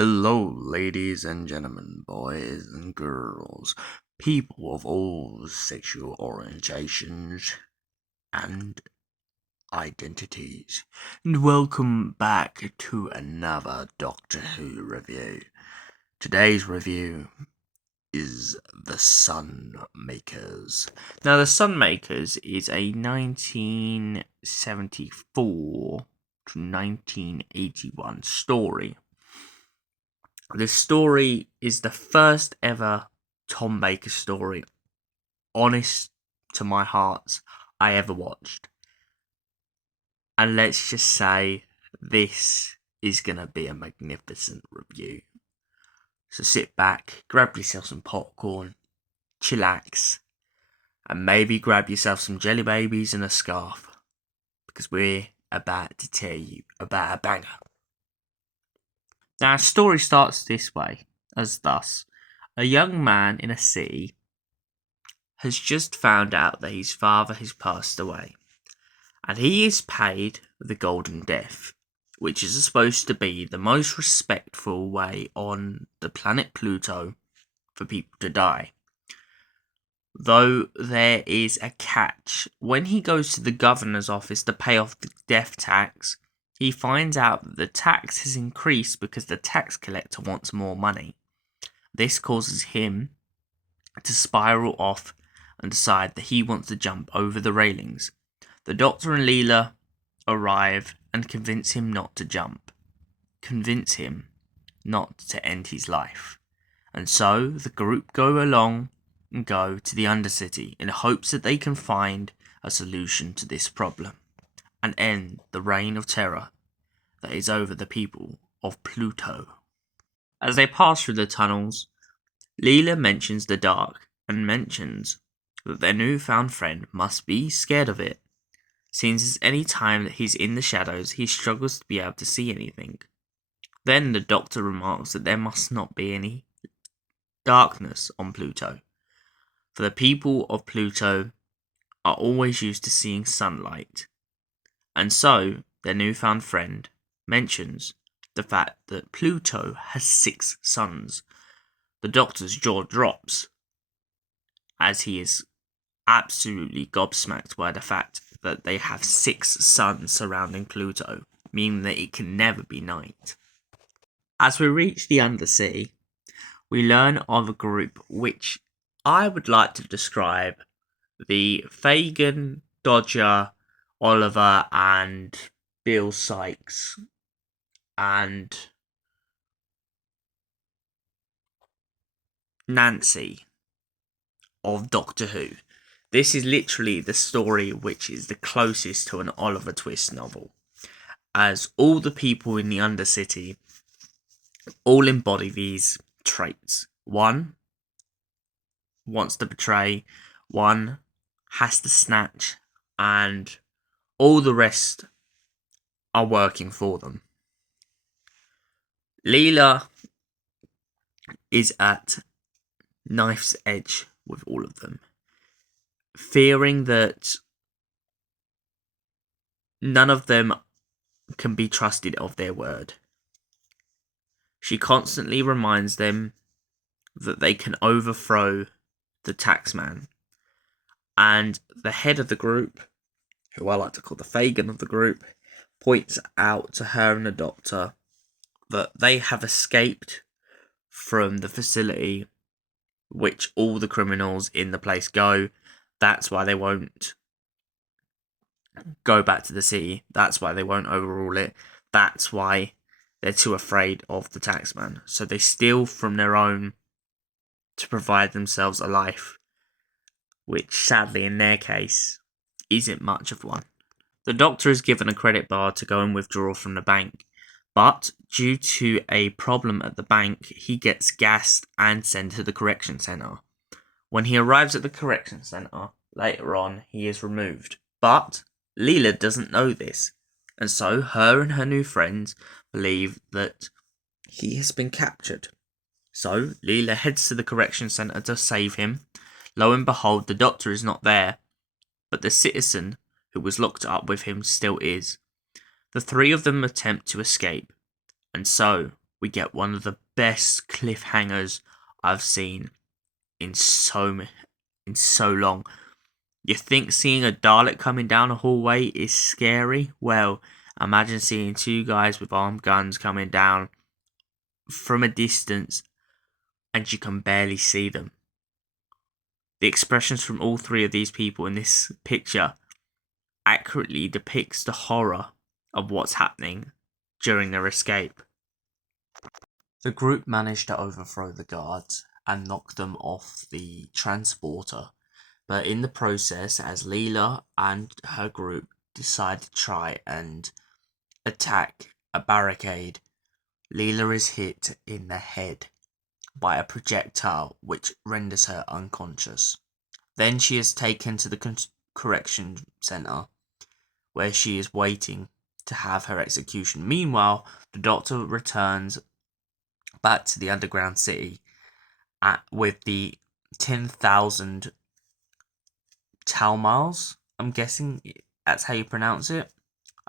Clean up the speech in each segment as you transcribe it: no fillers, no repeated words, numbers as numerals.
Hello, ladies and gentlemen, boys and girls, people of all sexual orientations and identities, and welcome back to another Doctor Who review. Today's review is The Sunmakers. Now, The Sunmakers is a 1974 to 1981 story. This story is the first ever Tom Baker story, honest to my heart, I ever watched. And let's just say this is going to be a magnificent review. So sit back, grab yourself some popcorn, chillax, and maybe grab yourself some jelly babies and a scarf, because we're about to tell you about a banger. Now, our story starts this way, as thus. A young man in a city has just found out that his father has passed away, and he is paid the Golden Death, which is supposed to be the most respectful way on the planet Pluto for people to die. Though there is a catch. When he goes to the governor's office to pay off the death tax, he finds out that the tax has increased because the tax collector wants more money. This causes him to spiral off and decide that he wants to jump over the railings. The Doctor and Leela arrive and convince him not to jump. Convince him not to end his life. And so the group go to the Undercity in hopes that they can find a solution to this problem and end the reign of terror that is over the people of Pluto. As they pass through the tunnels, Leela mentions the dark and mentions that their newfound friend must be scared of it, since any time that he's in the shadows he struggles to be able to see anything. Then the Doctor remarks that there must not be any darkness on Pluto, for the people of Pluto are always used to seeing sunlight, and so their newfound friend mentions the fact that Pluto has 6 suns. The Doctor's jaw drops, as he is absolutely gobsmacked by the fact that they have 6 suns surrounding Pluto, meaning that it can never be night. As we reach the Undersea, we learn of a group which I would like to describe the Fagin, Dodger, Oliver and Bill Sykes and Nancy of Doctor Who. This is literally the story which is the closest to an Oliver Twist novel, as all the people in the Undercity all embody these traits. One wants to betray, one has to snatch, and all the rest are working for them. Leela is at knife's edge with all of them, fearing that none of them can be trusted of their word. She constantly reminds them that they can overthrow the taxman, and the head of the group, who I like to call the Fagin of the group, points out to her and the Doctor that they have escaped from the facility which all the criminals in the place go. That's why they won't go back to the city. That's why they won't overrule it. That's why they're too afraid of the taxman. So they steal from their own to provide themselves a life, which sadly in their case isn't much of one. The Doctor is given a credit bar to go and withdraw from the bank, but due to a problem at the bank, he gets gassed and sent to the correction centre. When he arrives at the correction centre, later on, he is removed. But Leela doesn't know this, and so her and her new friends believe that he has been captured. So Leela heads to the correction centre to save him. Lo and behold, the Doctor is not there, but the citizen who was locked up with him still is. The 3 of them attempt to escape, and so we get one of the best cliffhangers I've seen in so long. You think seeing a Dalek coming down a hallway is scary? Well, imagine seeing two guys with armed guns coming down from a distance and you can barely see them. The expressions from all three of these people in this picture accurately depicts the horror of what's happening during their escape. The group managed to overthrow the guards and knock them off the transporter, but in the process, as Leela and her group decide to try and attack a barricade, Leela is hit in the head by a projectile which renders her unconscious. Then she is taken to the correction centre where she is waiting to have her execution. Meanwhile, the Doctor returns back to the underground city with the 10,000 Talmals, I'm guessing that's how you pronounce it,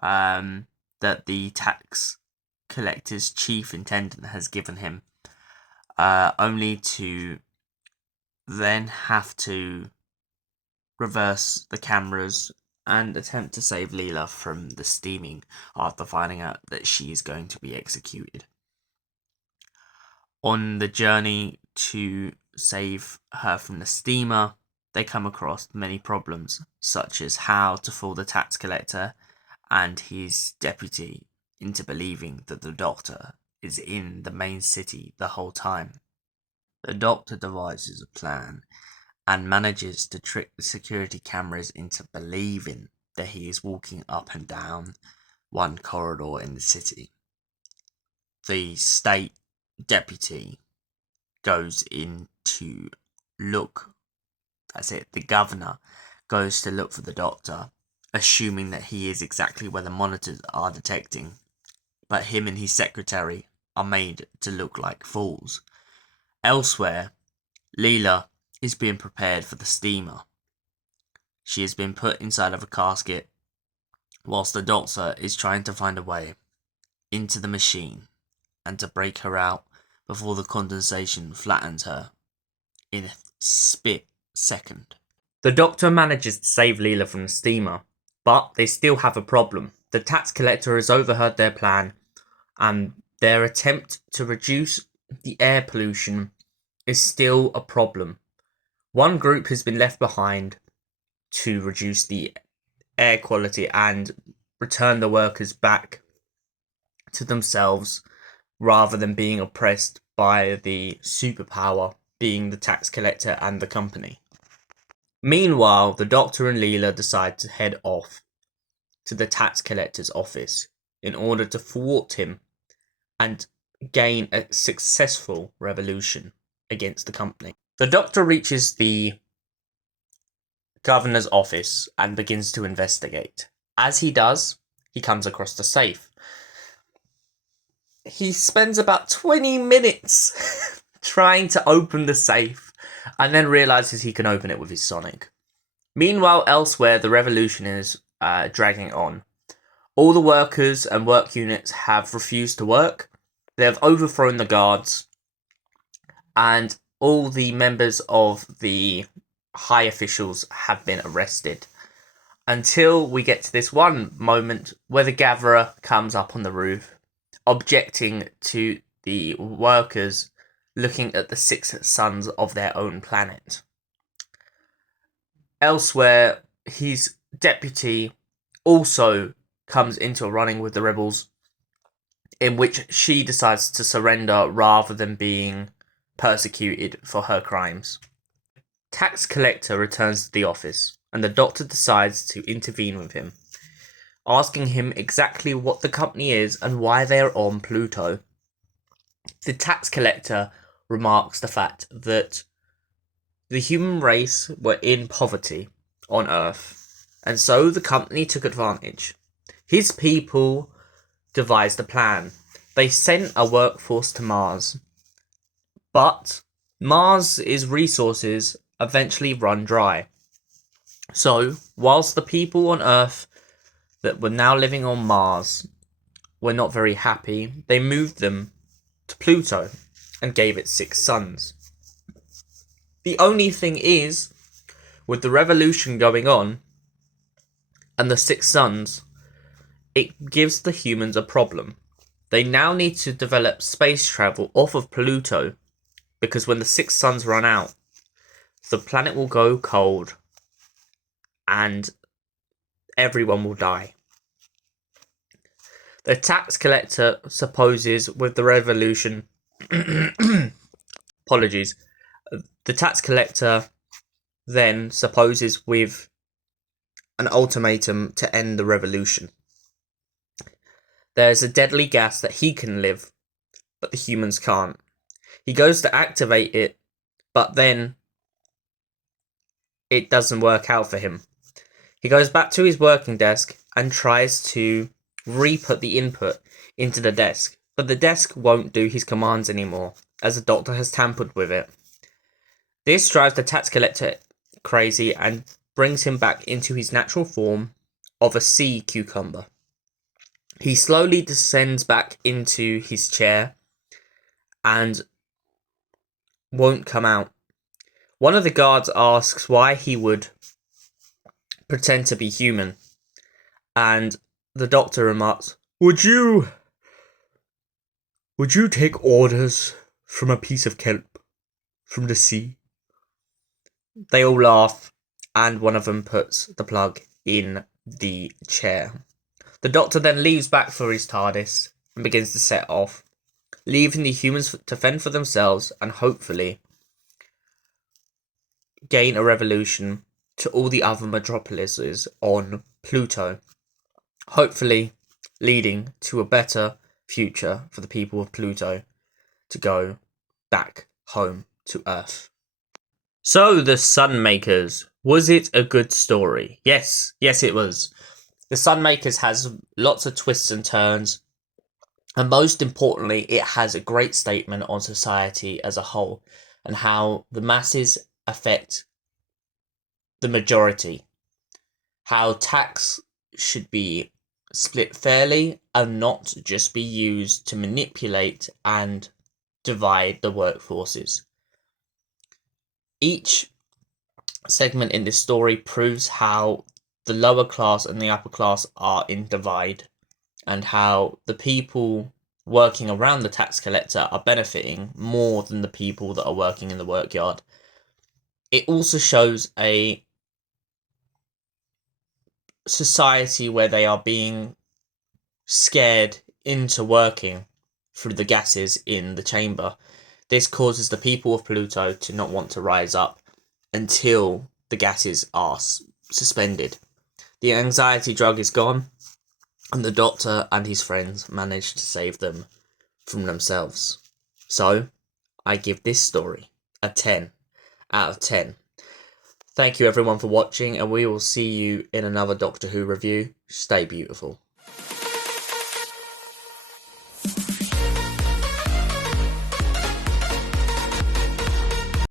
that the tax collector's chief intendant has given him, only to then have to reverse the cameras and attempt to save Leela from the steaming after finding out that she is going to be executed. On the journey to save her from the steamer, they come across many problems, such as how to fool the tax collector and his deputy into believing that the Doctor is in the main city the whole time. The Doctor devises a plan and manages to trick the security cameras into believing that he is walking up and down one corridor in the city. The state deputy goes in to look. That's it. The governor goes to look for the Doctor, assuming that he is exactly where the monitors are detecting, but him and his secretary are made to look like fools. Elsewhere, Leela is being prepared for the steamer. She has been put inside of a casket, whilst the Doctor is trying to find a way into the machine and to break her out before the condensation flattens her in a split second. The Doctor manages to save Leela from the steamer, but they still have a problem. The tax collector has overheard their plan, and their attempt to reduce the air pollution is still a problem. One group has been left behind to reduce the air quality and return the workers back to themselves rather than being oppressed by the superpower being the tax collector and the company. Meanwhile, the Doctor and Leela decide to head off to the tax collector's office in order to thwart him and gain a successful revolution against the company. The Doctor reaches the governor's office and begins to investigate. As he does, he comes across the safe. He spends about 20 minutes trying to open the safe and then realizes he can open it with his sonic. Meanwhile, elsewhere, the revolution is dragging on. All the workers and work units have refused to work. They have overthrown the guards, and all the members of the high officials have been arrested. Until we get to this one moment where the Gatherer comes up on the roof, objecting to the workers looking at the 6 suns of their own planet. Elsewhere, his deputy also comes into a running with the rebels, in which she decides to surrender rather than being persecuted for her crimes. Tax collector returns to the office, and the Doctor decides to intervene with him, asking him exactly what the company is and why they are on Pluto. The tax collector remarks the fact that the human race were in poverty on Earth, and so the company took advantage. His people devised a plan. They sent a workforce to Mars, but Mars's resources eventually run dry. So, whilst the people on Earth that were now living on Mars were not very happy, they moved them to Pluto and gave it 6 sons. The only thing is, with the revolution going on and the 6 sons, it gives the humans a problem. They now need to develop space travel off of Pluto, because when the 6 sons run out, the planet will go cold and everyone will die. The tax collector supposes with the revolution apologies. The tax collector then supposes with an ultimatum to end the revolution. There's a deadly gas that he can live, but the humans can't. He goes to activate it, but then it doesn't work out for him. He goes back to his working desk and tries to re-put the input into the desk, but the desk won't do his commands anymore, as the doctor has tampered with it. This drives the tax collector crazy and brings him back into his natural form of a sea cucumber. He slowly descends back into his chair and won't come out. One of the guards asks why he would pretend to be human, and the doctor remarks, Would you take orders from a piece of kelp from the sea? They all laugh, and one of them puts the plug in the chair. The doctor then leaves back for his TARDIS and begins to set off, leaving the humans to fend for themselves and hopefully gain a revolution to all the other metropolises on Pluto, hopefully leading to a better future for the people of Pluto to go back home to Earth. So, the Sunmakers. Was it a good story? Yes, it was. The Sunmakers has lots of twists and turns, and most importantly, it has a great statement on society as a whole and how the masses affect the majority. How tax should be split fairly and not just be used to manipulate and divide the workforces. Each segment in this story proves how the lower class and the upper class are in divide, and how the people working around the tax collector are benefiting more than the people that are working in the workyard. It also shows a society where they are being scared into working through the gases in the chamber. This causes the people of Pluto to not want to rise up until the gases are suspended. The anxiety drug is gone, and the doctor and his friends manage to save them from themselves. So, I give this story a 10 out of 10. Thank you everyone for watching, and we will see you in another Doctor Who review. Stay beautiful.